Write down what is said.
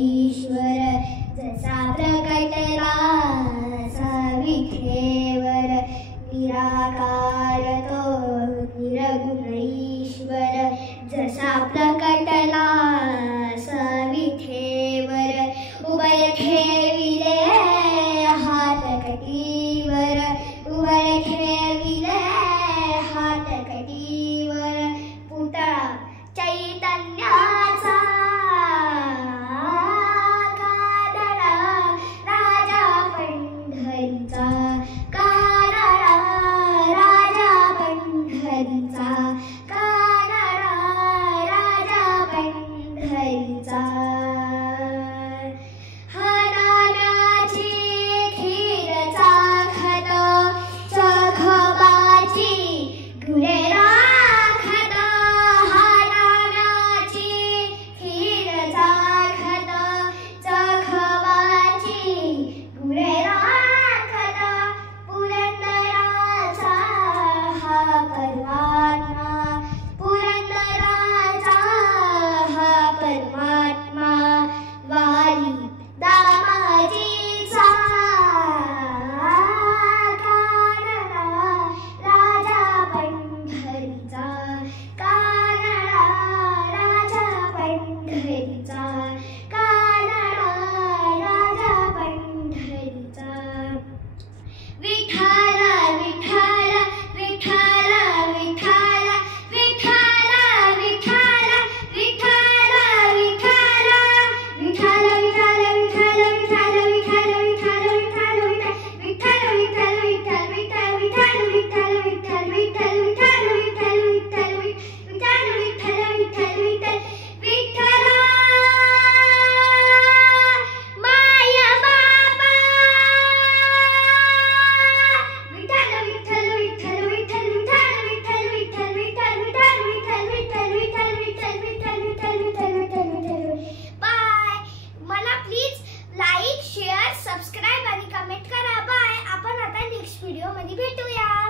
ईश्वर जसा प्रकटला विठेवर निराकार तो निर्गुण ईश्वर जसा प्रकटला विठेवर उभय ठेविले हात कटीवर उभय ठेविले हात कटीवर पुतळा चैतन्याचा कानडा राजा पंढरीचा कानडा राजा पंढरीचा कानडा राजा पंढरीचा हनानाची खीर चाखत चखबाची गुळे राखत हनानाची खीर चाखत चखबाची गुळे राखत पुरंदराचा हा परमात्मा पुरंदराचा हा परमात्मा वाली दामाजीचा कानडा राजा पंढरीचा कानडा राजा पंढरीचा कानडा राजा पंढरीचा Vitthal Vitthal Vitthal Vitthal Vitthal Vitthal Vitthal Vitthal like share subscribe आणि कमेंट करा. बाय. आपण आता नेक्स्ट व्हिडिओ मध्ये भेटूया.